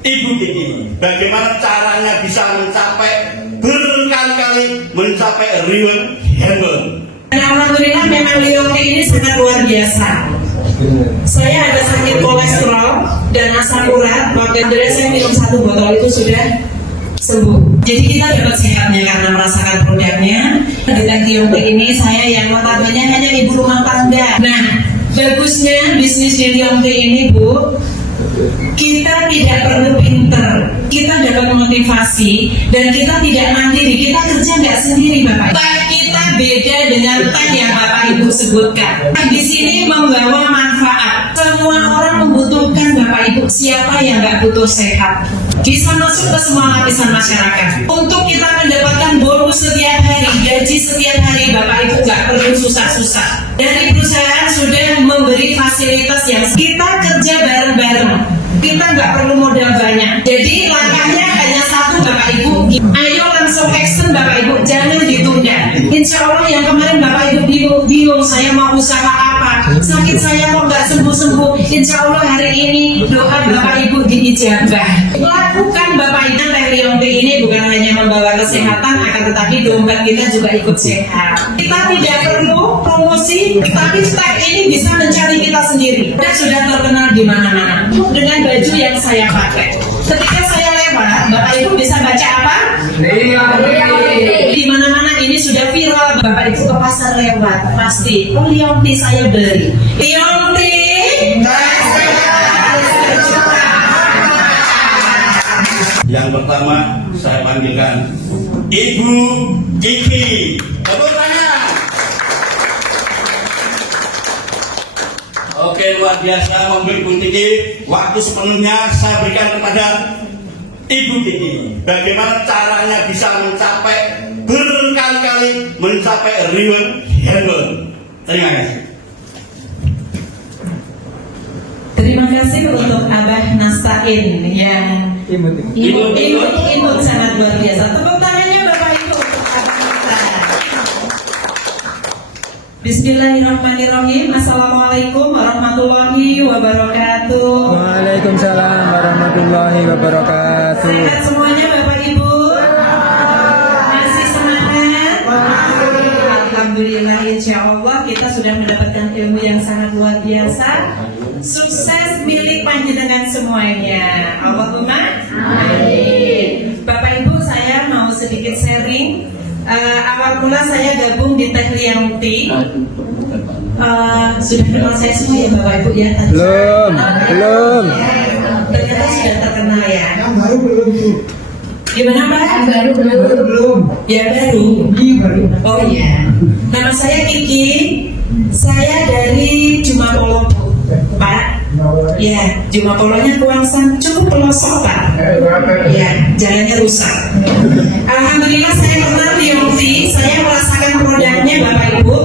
Ibu Kiki, bagaimana caranya bisa mencapai berkali-kali mencapai ribuan handle? Alhamdulillah memang Lionti ini sangat luar biasa. Saya ada sakit kolesterol dan asam urat, maka saya minum 1 botol itu sudah sembuh. Jadi kita dapat sehatnya karena merasakan produknya. Di Lionti ini saya yang notabene hanya ibu rumah tangga. Nah, bagusnya bisnis di Lionti ini, Bu, kita tidak perlu pinter, kita dapat motivasi dan kita tidak mandiri, kita kerja nggak sendiri, Bapak. Kita beda dengan teh yang Bapak Ibu sebutkan. Di sini membawa manfaat. Semua orang membutuhkan, Bapak Ibu. Siapa yang nggak butuh sehat? Bisa masuk ke semua lapisan masyarakat. Untuk kita mendapatkan bonus setiap hari, gaji setiap hari, Bapak Ibu nggak perlu susah-susah. Dari perusahaan sudah memberi fasilitas yang kita kerja bareng-bareng. Kita nggak perlu modal banyak. Jadi langkahnya hanya satu, Bapak Ibu. Ayo langsung action, Bapak Ibu. Jangan ditunda. Insya Allah yang kemarin Bapak Ibu bingung saya mau usaha apa, sakit saya kok nggak sembuh-sembuh. Insya Allah hari ini doa Bapak Ibu diijabah. Lakukan Bapak Ibu. Teh Lionti ini bukan hanya membawa kesehatan, akan tetapi dompet kita juga ikut sehat. Kita tidak perlu promosi, tapi teh ini bisa mencari kita sendiri. Dan sudah terkenal di mana-mana dengan baju yang saya pakai. Ketika saya lewat, Bapak Ibu bisa baca apa? Di mana-mana ini sudah viral. Bapak Ibu ke pasar lewat, pasti Lionti saya beli. Lionti. Yang pertama saya panggilkan Ibu Kiki. Tepuk tangan. Oke, luar biasa mobil Ibu Kiki. Waktu sepenuhnya saya berikan kepada Ibu Kiki. Bagaimana caranya bisa mencapai berkali-kali mencapai ribuan handle? Terima kasih. Terima kasih untuk Abah Nastain yang imut sangat luar biasa. Tepuk tangannya Bapak Ibu untuk Abah Nastain. Bismillahirrahmanirrahim. Assalamualaikum warahmatullahi wabarakatuh. Waalaikumsalam warahmatullahi wabarakatuh. Sehat semuanya Bapak Ibu? Masih semangat? Alhamdulillah, insya Allah kita sudah mendapatkan ilmu yang sangat luar biasa. Sukses milik panjenengan semuanya. Allahumma amin. Bapak Ibu, saya mau sedikit sharing. Awal mula saya gabung di Teh Lionti. Sudah kenal saya semua ya Bapak Ibu ya? Belum. Ternyata sudah terkenal ya. Yang baru belum tuh. Gimana Pak? Baru belum. Ya baru. Baru. Oh iya. Nama saya Kiki. Saya dari Jumapolo, Pak. Ya, Jumapolonya Kuangsan, cukup pelosok Pak. Ya, jalannya rusak. Alhamdulillah saya kenal Lionti, saya merasakan produknya Bapak Ibu.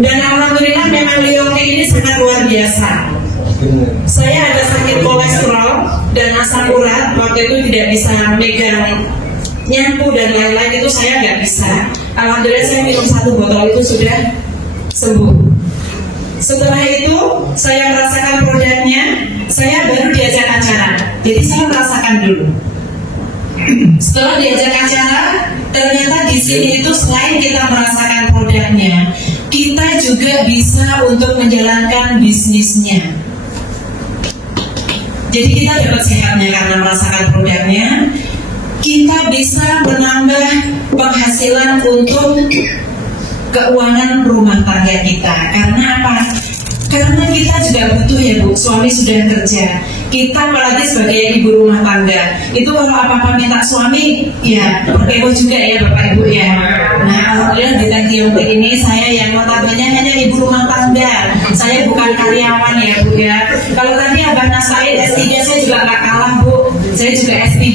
Dan alhamdulillah memang Lionti ini sangat luar biasa. Saya ada sakit kolesterol dan asam urat, waktu itu tidak bisa megang nyampu dan lain-lain, itu saya nggak bisa. Alhamdulillah saya minum 1 botol itu sudah sembuh. Setelah itu saya merasakan produknya, saya baru diajak acara. Jadi saya merasakan dulu. Setelah diajak acara, ternyata di sini itu selain kita merasakan produknya, kita juga bisa untuk menjalankan bisnisnya. Jadi kita dapat sehatnya karena merasakan produknya. Kita bisa menambah penghasilan untuk keuangan rumah tangga kita. Karena apa? Karena kita juga butuh ya Bu, suami sudah kerja. Kita apalagi sebagai ibu rumah tangga, itu kalau apa-apa minta suami, ya berkepo juga ya Bapak Ibu ya. Nah alhamdulillah di Teh Lionti ini saya yang notabene hanya ibu rumah tangga. Saya bukan karyawan ya Bu ya. Kalau tadi Abang Nastain S3, saya juga nggak kalah Bu. Saya juga S3.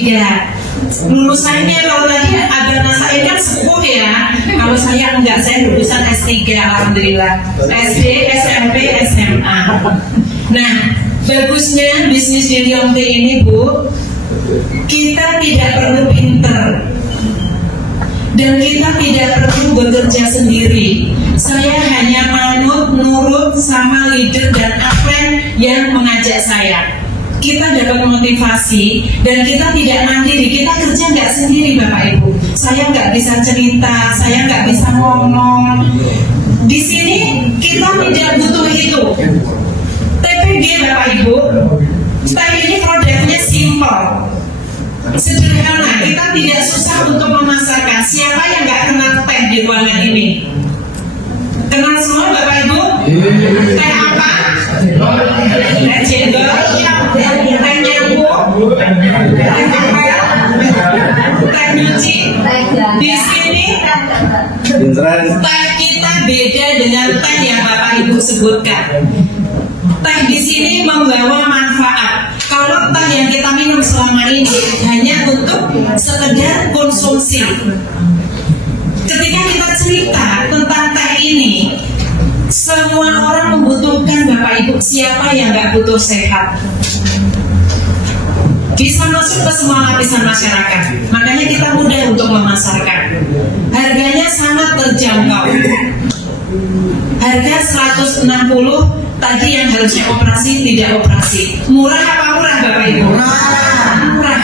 Lulusannya kalau tadi ada Nastain kan sepuh ya. Kalau saya enggak, saya lulusan S3 alhamdulillah. SD, SMP, SMA. Nah, bagusnya bisnis di Lionti ini Bu, kita tidak perlu pinter dan kita tidak perlu bekerja sendiri. Saya hanya manut, nurut sama leader dan admin yang mengajak saya. kita dapat motivasi dan kita tidak mandiri, kita kerja nggak sendiri Bapak Ibu. Saya nggak bisa cerita, saya nggak bisa ngomong. Di sini kita tidak butuh itu. TPG Bapak Ibu, teh ini produknya simple, sederhana. Kita tidak susah untuk memasarkan. Siapa yang nggak kenal teh di ruangan ini? Kenal semua Bapak Ibu? Teh apa? Teh cendol, teh nyamuk, teh nyuci. Di sini teh kita beda dengan teh yang Bapak Ibu sebutkan. Teh di sini membawa manfaat. Kalau teh yang kita minum selama ini hanya untuk sekedar konsumsi. Ketika kita cerita tentang teh ini, semua orang membutuhkan Bapak Ibu. Siapa yang nggak butuh sehat? Bisa masuk ke semua lapisan masyarakat. Makanya kita mudah untuk memasarkan. Harganya sangat terjangkau. Harga 160 tadi yang harusnya operasi tidak operasi. Murah apa murah Bapak Ibu? Murah.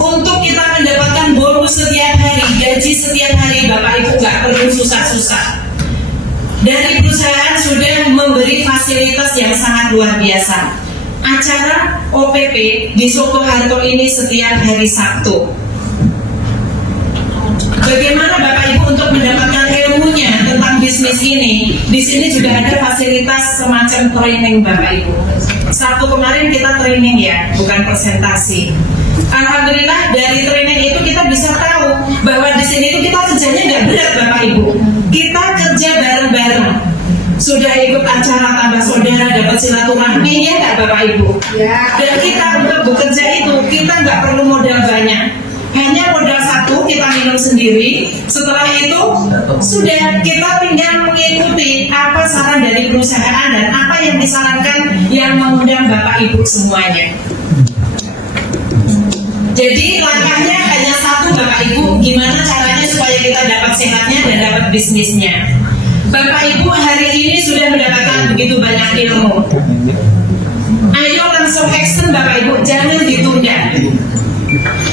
Untuk kita mendapatkan bonus setiap hari, gaji setiap hari, Bapak Ibu nggak perlu susah-susah. Dari perusahaan sudah memberi fasilitas yang sangat luar biasa. Acara OPP di Sukoharjo ini setiap hari Sabtu. Bagaimana Bapak Ibu untuk mendapatkan ilmunya tentang bisnis ini? Di sini juga ada fasilitas semacam training Bapak Ibu. Sabtu kemarin kita training ya, bukan presentasi. Alhamdulillah dari training itu kita bisa tahu bahwa di sini itu kita kerjanya nggak berat Bapak Ibu. Kita kerja bareng-bareng. Sudah ikut acara tambah saudara, dapat silaturahmi ya nggak Bapak Ibu? Ya. Dan kita untuk bekerja itu kita nggak perlu modal banyak. Hanya modal satu kita minum sendiri. Setelah itu sudah kita tinggal mengikuti apa saran dari perusahaan dan apa yang disarankan yang mengundang Bapak Ibu semuanya. Jadi langkahnya hanya satu Bapak Ibu, gimana caranya supaya kita dapat sehatnya dan dapat bisnisnya. Bapak Ibu hari ini sudah mendapatkan begitu banyak ilmu. Ayo langsung action Bapak Ibu, jangan ditunda.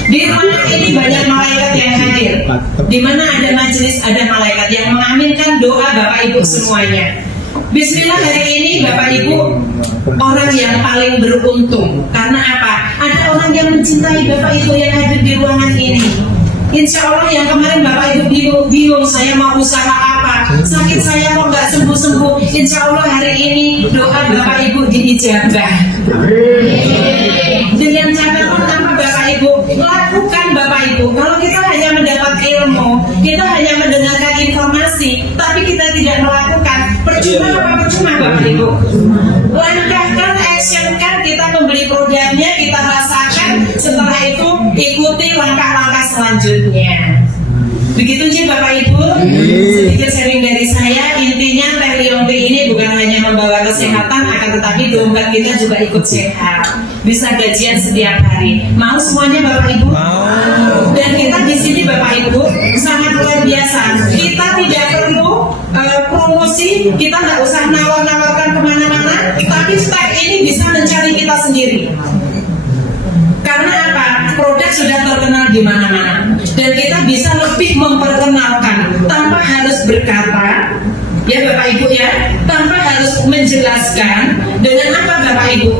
Di ruangan ini banyak malaikat yang hadir. Di mana ada majelis, ada malaikat yang mengaminkan doa Bapak Ibu semuanya. Bismillah, hari ini Bapak Ibu orang yang paling beruntung. Karena apa? Ada orang yang mencintai Bapak Ibu yang hadir di ruangan ini. Insya Allah yang kemarin Bapak Ibu bingung saya mau usaha apa, sakit saya kok nggak sembuh-sembuh. Insya Allah hari ini doa Bapak Ibu diijabah. Dengan catatan apa Bapak Ibu? Lakukan Bapak Ibu. Kalau kita hanya mendapat ilmu, kita hanya mendengarkan informasi, tapi kita tidak melakukan, percuma apa percuma Bapak Ibu? Langkahkan, actionkan, kita membeli produknya, kita rasakan. Setelah itu ikuti langkah-langkah selanjutnya. Begitu aja Bapak Ibu, sedikit sharing dari saya. Intinya Teh Lionti ini bukan hanya membawa kesehatan, akan tetapi dompet kita juga ikut sehat. Bisa gajian setiap hari. Mau semuanya Bapak Ibu? Dan kita di sini Bapak Ibu sangat luar biasa. Kita tidak perlu promosi, kita nggak usah nawar-nawarkan kemana-mana, tapi teh ini bisa mencari kita sendiri. Karena apa? Produk sudah terkenal di mana-mana dan kita bisa lebih memperkenalkan tanpa harus berkata, ya Bapak Ibu ya, tanpa harus menjelaskan. Dengan apa Bapak Ibu?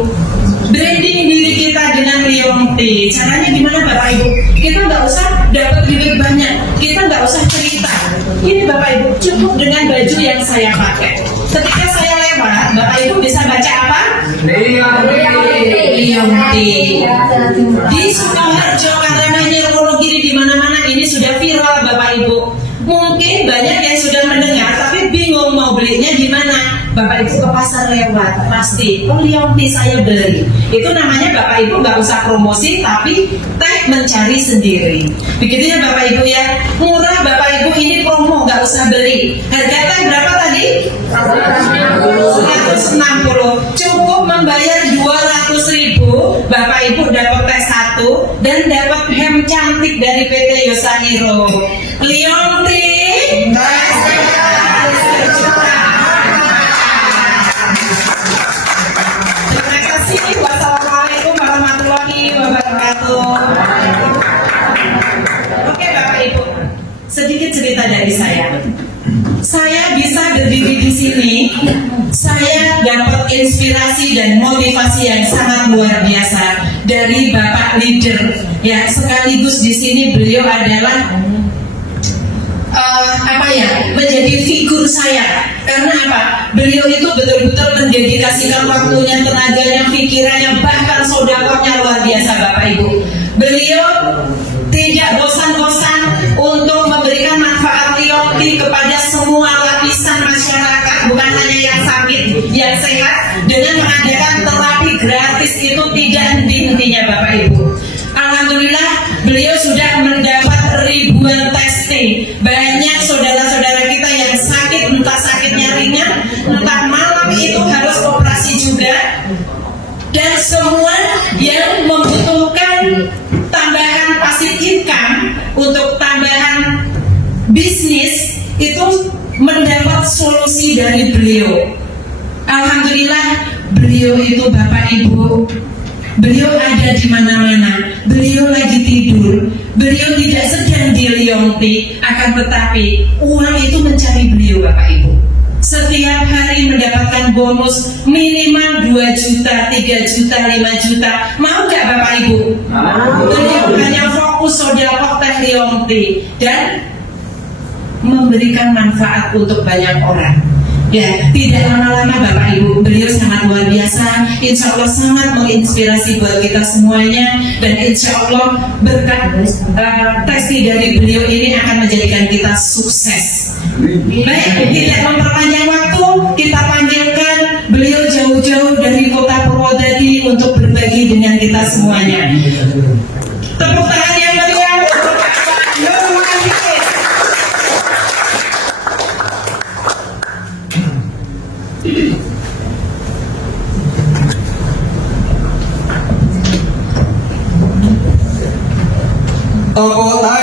Branding diri kita dengan Lionti. Caranya gimana Bapak Ibu? Kita nggak usah dapat duit banyak, kita nggak usah cerita. Ini Bapak Ibu cukup dengan baju yang saya pakai. Ketika saya lewat, Bapak Ibu bisa baca apa? Lionti. Di Sukoharjo, Karanganyar, Wonogiri, di mana-mana ini sudah viral Bapak Ibu. Mungkin banyak yang sudah mendengar tapi bingung mau belinya di mana. Bapak Ibu ke pasar lewat, pasti Lionti saya beli. Itu namanya Bapak Ibu nggak usah promosi, tapi teh mencari sendiri. Begitu ya Bapak Ibu ya. Murah Bapak Ibu, ini promo, nggak usah beli. Harga teh berapa tadi? 160. Cukup membayar 200.000, Bapak Ibu dapat teh satu dan dapat hem cantik dari PT Yosahiro. Lionti. Terima kasih. Wassalamualaikum. dari saya. Saya bisa berdiri di sini, saya dapat inspirasi dan motivasi yang sangat luar biasa dari Bapak Leader. Ya, sekaligus di sini beliau adalah menjadi figur saya. Karena apa? Beliau itu betul-betul mendedikasikan waktunya, tenaganya, pikirannya, bahkan sodakohnya luar biasa, Bapak Ibu. Beliau tidak bosan-bosan untuk memberikan manfaat teologi kepada semua lapisan masyarakat, bukan hanya yang sakit, yang sehat, dengan mengadakan terapi gratis. Itu tidak henti-hentinya, Bapak Ibu. Alhamdulillah, beliau sudah mendapat ribuan testing. Banyak saudara-saudara kita yang sakit, entah sakitnya ringan, entah malam itu harus operasi juga, dan semua yang membutuhkan tambahan passive income untuk tambahan bisnis itu mendapat solusi dari beliau. Alhamdulillah, beliau itu Bapak Ibu, beliau ada di mana-mana. Beliau lagi tidur, beliau tidak sedang di Liyongti, akan tetapi uang itu mencari beliau, Bapak Ibu. Setiap hari mendapatkan bonus minimal 2 juta, 3 juta, 5 juta. Mau gak Bapak Ibu? Beliau hanya fokus sodakoh teh Liyongti dan memberikan manfaat untuk banyak orang. Ya, tidak lama-lama Bapak Ibu, beliau sangat luar biasa. Insya Allah sangat menginspirasi buat kita semuanya. Dan insya Allah berkat testi dari beliau ini akan menjadikan kita sukses. Baik, tidak memperpanjang waktu, kita panggilkan beliau jauh-jauh dari kota Purwodadi untuk berbagi dengan kita semuanya. Tepuk tangan yang meriah untuk Bapak Nurul Arifin. Tepuk tangan